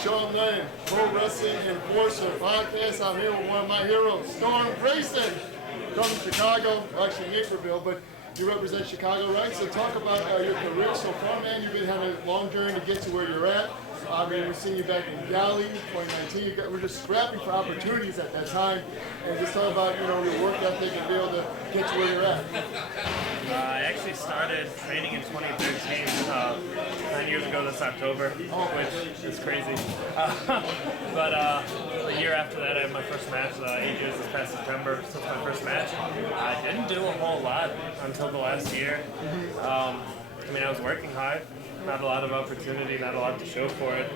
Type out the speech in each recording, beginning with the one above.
show. I'm Lennon, Pro Wrestling Enforcer podcast. I'm here with one of my heroes, Grayson, from Chicago, actually Naperville, but you represent Chicago, right? So talk about your career so far, man. You've been having a long journey to get to where you're at. I mean, we've seen you back in Joliet, 2019. We're just scrapping for opportunities at that time, and just talk about your work ethic and be able to get to where you're at. I actually started training in 2013, 9 years ago this October, which is crazy. But a year after that, I had my first match, 8 years this past September since my first match. I didn't do a whole lot until the last year. I mean, I was working hard, not a lot of opportunity, not a lot to show for it.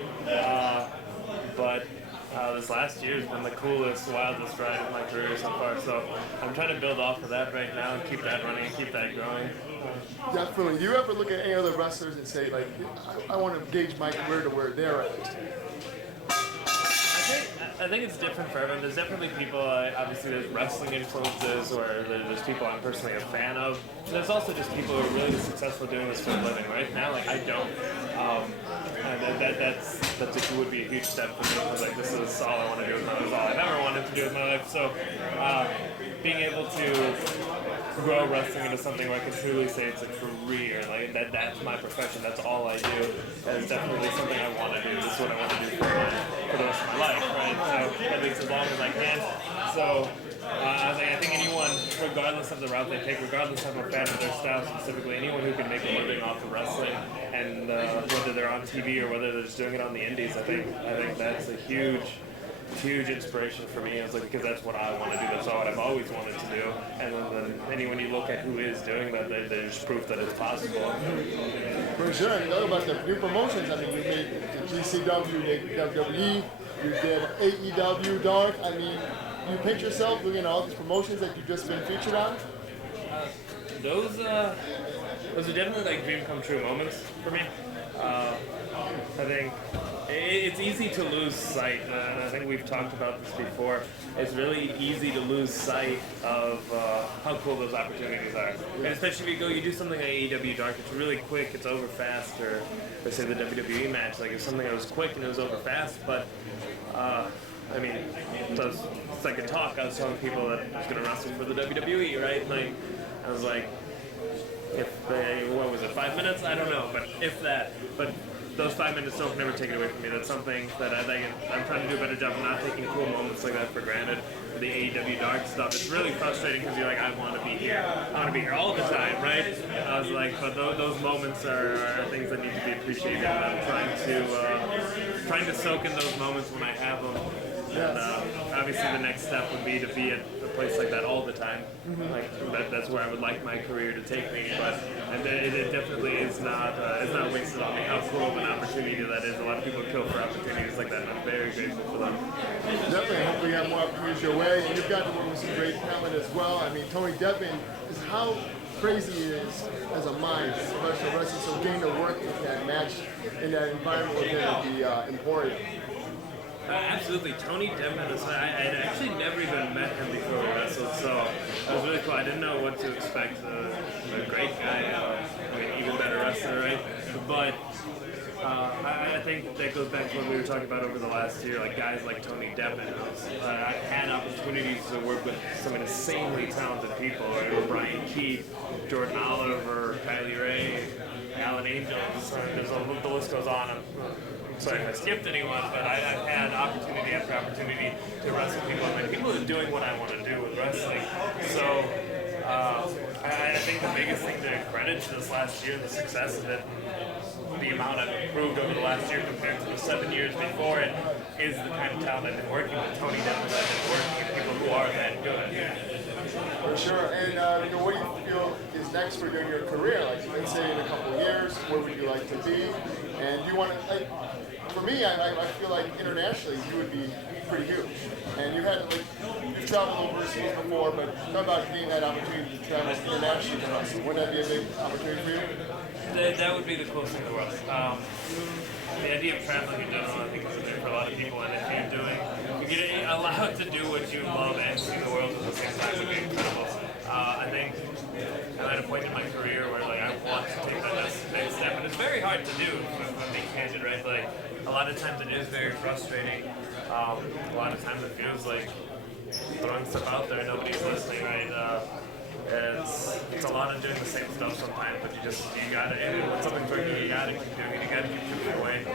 But this last year has been the coolest, wildest ride of my career so far. So I'm trying to build off of that right now and keep that running and keep that growing. Definitely. Do you ever look at any other wrestlers and say, like, I want to gauge my career to where they're at? I think it's different for everyone. There's definitely people, obviously there's wrestling influences, or there's people I'm personally a fan of. There's also just people who are really successful doing this for a living. Right now, like, I don't. That would be a huge step for me, because like, this is all I want to do with my life. This is all I've ever wanted to do with my life. So being able to grow wrestling into something where I can truly say it's a career, like that's my profession, that's all I do, that is definitely something I want to do. This is what I want to do for the rest of my life, right? So at least as long as I can. So I think anyone, regardless of the route they take, regardless of a fan of their style specifically, anyone who can make a living off of wrestling, and whether they're on TV or whether they're just doing it on the indies, I think that's a huge inspiration for me. It's like, because that's what I want to do. That's what I've always wanted to do. And then anyone you look at who is doing that, there's proof that it's possible. For sure. And talk about the new promotions. I mean, you made the GCW, you made WWE, you did AEW Dark. I mean, you picture yourself looking at all these promotions that you've just been featured on? Those are definitely like dream come true moments for me. I think it's easy to lose sight, and I think we've talked about this before. It's really easy to lose sight of how cool those opportunities are. And especially if you do something like AEW Dark, it's really quick, it's over fast, or let's say the WWE match, like it's something that was quick and it was over fast, but I mean, it's like a talk. I was telling people that I was going to wrestle for the WWE, right? Like, I was like, what was it, 5 minutes? I don't know, but if that. But those 5 minutes don't never take it away from me. That's something that I'm trying to do a better job of not taking cool moments like that for granted. For the AEW Dark stuff, it's really frustrating because you're like, I want to be here. I want to be here all the time, right? I was like, but those moments are things that need to be appreciated. And I'm trying to soak in those moments when I have them. And obviously the next step would be to be at a place like that all the time. Like that's where I would like my career to take me. But it definitely is not wasted on me how cool of an opportunity that is. A lot of people kill for opportunities like that, and I'm very grateful for them. Definitely. Hopefully you have more opportunities your way. And you've got to work with some great talent as well. I mean, Tony Deppen is how crazy he is as a mind, professional wrestling. So getting to work with that match in that environment with him would be important. Absolutely. Tony Deppen, I had actually never even met him before we wrestled, so that was really cool. I didn't know what to expect. A great guy, I mean, even better wrestler, right? But I think that goes back to what we were talking about over the last year, like guys like Tony Deppen. I had opportunities to work with some insanely talented people, like Brian Keith, Jordan Oliver, Kylie Ray, Alan Angels. The list goes on. Sorry if I skipped anyone, but I've had opportunity after opportunity to wrestle people. I mean, people are doing what I want to do with wrestling. So I think the biggest thing to credit to this last year, the success of it, the amount I've improved over the last year compared to the 7 years before it, is the kind of talent I've been working with. Tony Deppen, I've been working with people who are that good. For sure. And what do you feel is next for you in your career? Like, let's say in a couple of years, where would you like to be? And do you want to, like, for me, I feel like internationally you would be pretty huge. And you've traveled overseas before, but talk about getting that opportunity to travel internationally for us. Wouldn't that be a big opportunity for you? That would be the coolest thing in the world. The idea of traveling in general, I think, is a dream for a lot of people, and if you're allowed to do what you love and see the world at the same time, would be incredible. I think I'm at a point in my career where like I want to take that next step, and it's very hard to do. If I'm being candid, right? Like a lot of times it is very frustrating. A lot of times it feels like throwing stuff out there, nobody's listening, right? It's a lot of doing the same stuff sometimes, but you gotta, when something's working, you gotta keep doing it, you gotta keep chipping away.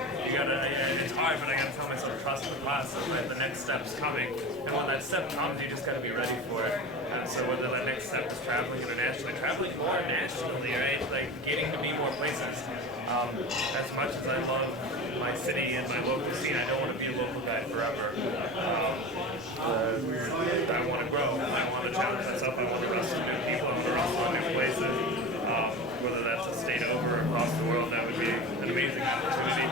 It's hard, but I gotta tell myself trust the process, right? The next step's coming, and when that step comes, you just gotta be ready for it. And so whether that next step is traveling internationally, traveling more nationally, right? Like getting to be more places. As much as I love my city and my local scene, I don't want to be a local guy forever. I want to grow. I want to challenge myself. I want to wrestle new people. I want to wrestle in new places. Whether that's a state over or across the world, that would be an amazing opportunity.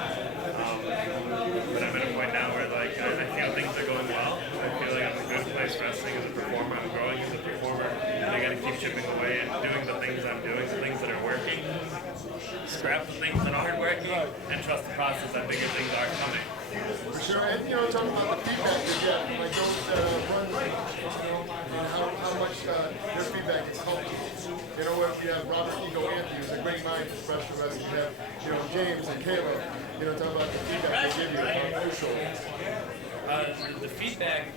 But I'm at a point now where like I feel things are going well. I feel like I'm in a good place wrestling as a performer. I'm growing as a performer. And I got to keep chipping away and doing the things I'm doing, the things that are working. Scrap the things that aren't working and trust the process that bigger things are coming. For sure, and talking about the feedback you get, like those run and how much their feedback is helpful. If you have Robert Ego Anthony, who's a great mind for professional wrestling, you have James and Caleb, talking about the feedback they give you on your show. The feedback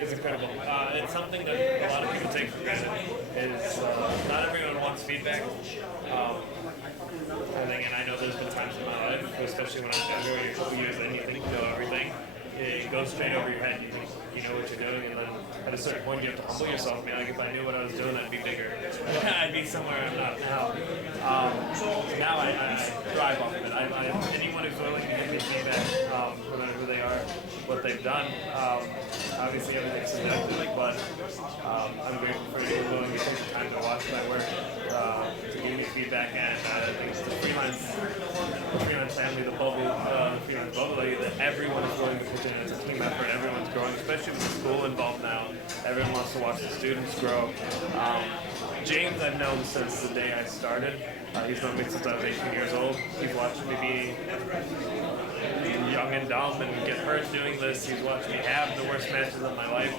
is incredible. It's something that a lot of people take for granted. Not everyone wants feedback. And I know there's been times in my life, especially when I was younger, and you think you know everything. It goes straight over your head. You know what you're doing, and then at a certain point you have to humble yourself. Man, like if I knew what I was doing, I'd be bigger. I'd be somewhere I'm not now. Now I thrive off of it. Anyone who's willing to give me feedback, no matter who they are, what they've done. Obviously everything's subjective, but I'm grateful for anyone willing to take the time to watch my work, to give me feedback, and I think it's the freelance family, the freelance bubble, that everyone is willing to put in. It's a team effort. Everyone's growing, especially with the school involved now. Everyone wants to watch the students grow. James I've known since the day I started. He's known me since I was 18 years old. He's watched me be young and dumb and get hurt doing this. He's watched me have the worst matches of my life.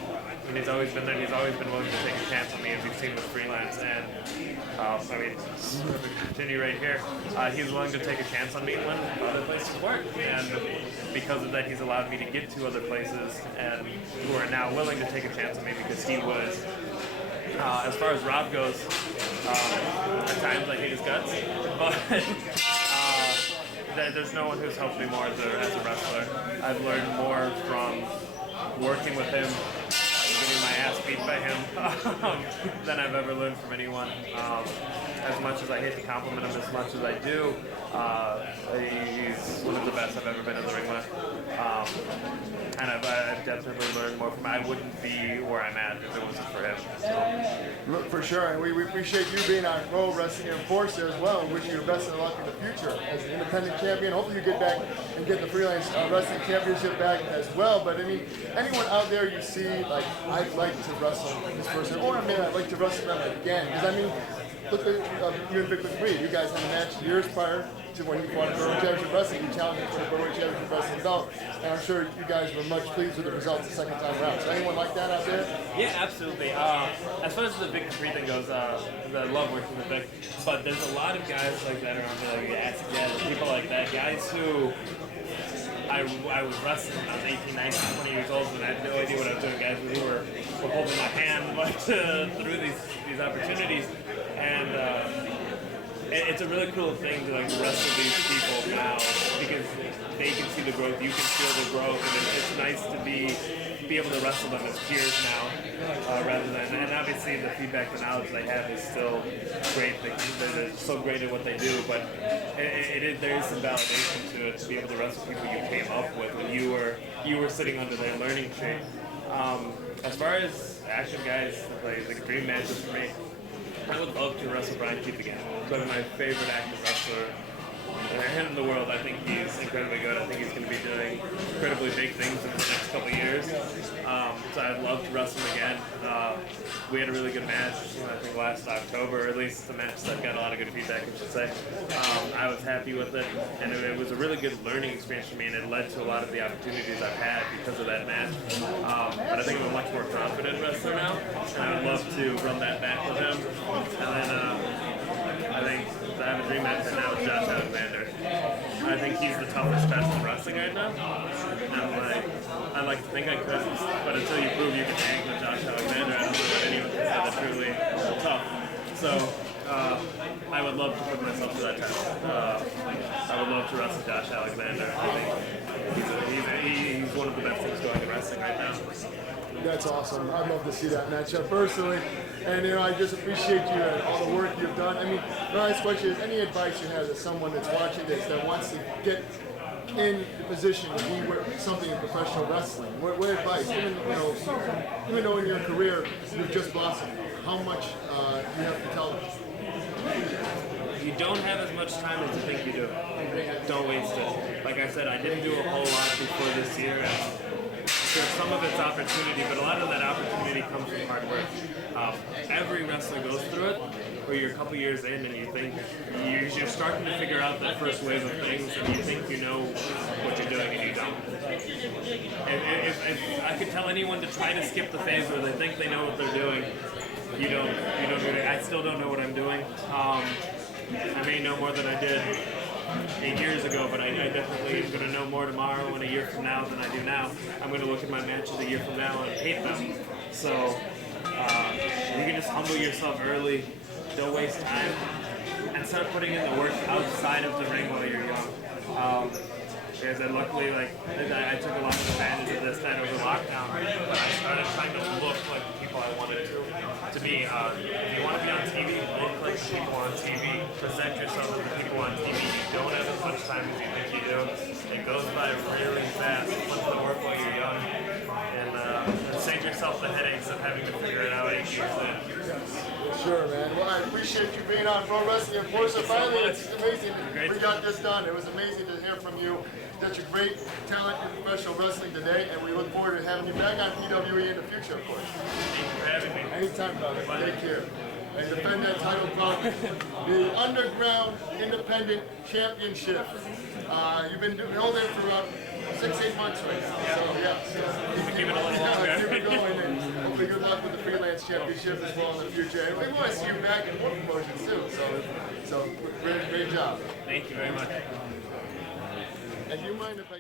And he's always been there. He's always been willing to take a chance on me, as we've seen with Freelance. And continue right here. He's willing to take a chance on me when other places work. And because of that, he's allowed me to get to other places and who are now willing to take a chance on me because he was. As far as Rob goes, at times I hate his guts, but there's no one who's helped me more as a wrestler. I've learned more from working with him, getting my ass beat by him, than I've ever learned from anyone. As much as I hate to compliment him, as much as I do, he's one of the best I've ever been in the ring with. And I've definitely learned more from him. I wouldn't be where I'm at if it wasn't for him. So. Look, for sure, and we appreciate you being our Pro Wrestling Enforcer as well, and wish you the best of luck in the future as an independent champion. Hopefully you get back and get the Freelance Wrestling Championship back as well. But I mean, anyone out there you see, like, I'd like to wrestle this person, or I'd like to wrestle them again. Because I mean, look at you and Victor Reed. You guys had a match years prior to when you fought Berwick Championship Wrestling. You challenged for the Berwick Championship Wrestling belt. And I'm sure you guys were much pleased with the results the second time around. So anyone like that out there? Yeah, absolutely. As far as the Victor Reed thing goes, I love working with Vic. But there's a lot of guys like that around me, like Ask people like that. Guys who I was wrestling when I was 18, 19, 20 years old, and I had no idea what I was doing. Guys who were holding my hand through these opportunities. And it's a really cool thing to like wrestle these people now because they can see the growth, you can feel the growth, and it's nice to be able to wrestle them as peers now, rather than, and obviously the feedback and knowledge they have is still great. They're so great at what they do, but there is some validation to it to be able to wrestle people you came up with when you were sitting under their learning tree. As far as active guys, like dream matches for me, I would love to wrestle Brian Keith again. He's one of my favorite active wrestler in the world. I think he's incredibly good. I think he's going to be doing incredibly big things in the next last couple of years. So I'd love to wrestle him again. We had a really good match, I think last October, or at least the match that got a lot of good feedback, I should say. I was happy with it, and it was a really good learning experience for me, and it led to a lot of the opportunities I've had because of that match. But I think I'm a much more confident wrestler now, and I would love to run that back with him. And then I think I have a dream match right now with Josh Alexander. I think he's the toughest test in wrestling right now. And I like to think I could, but until you prove you can hang with Josh Alexander, I don't know that anyone can say that's truly tough. So I would love to put myself to that test. I would love to wrestle Josh Alexander. I think he's one of the best things going in wrestling right now. That's awesome. I'd love to see that matchup personally. And I just appreciate you and all the work you've done. I mean, my last question is, any advice you have to someone that's watching this that wants to get in the position to be something in professional wrestling? What advice? Even though in your career you've just blossomed, how much you have to tell them? You don't have as much time as you think you do. Don't waste it. Like I said, I didn't do a whole lot before this year. Sure, some of it's opportunity, but a lot of that opportunity comes from hard work. Every wrestler goes through it, where you're a couple years in and you think you're starting to figure out that first wave of things, and you think you know what you're doing, and you don't. If I could tell anyone to try to skip the phase where they think they know what they're doing, you don't do it. I still don't know what I'm doing. I may know more than I did 8 years ago, but I definitely am going to know more tomorrow and a year from now than I do now. I'm going to look at my matches a year from now and hate them. So you can just humble yourself early, don't waste time, and start putting in the work outside of the ring while you're young. Because luckily, I took a lot of advantage of this time over lockdown, but I started trying to look like the people I wanted to be. If you want to be on TV, look like the people on TV. Present yourself to the people on TV. You don't have as much time as you think you do. It goes by really fast. Put the work while you're young, and save yourself the headaches of having to figure it out 8 years in. Sure, man. Well, I appreciate you being on Pro Wrestling Enforcer. Finally, it's amazing. We got this done. It was amazing to hear from you. Such a great talent in professional wrestling today, and we look forward to having you back on PWE in the future, of course. Thank you for having me. Anytime, brother. Take care. And defend that title from the Underground Independent Championship. You've been holding it for about 6-8 months right now. Yeah. So, yeah. Keep it a little longer. Keep it going, and hopefully good luck with the Freelance Championship as well in the future. And we want to see you back in more promotions too. So great job. Thank you very much. And do you mind if I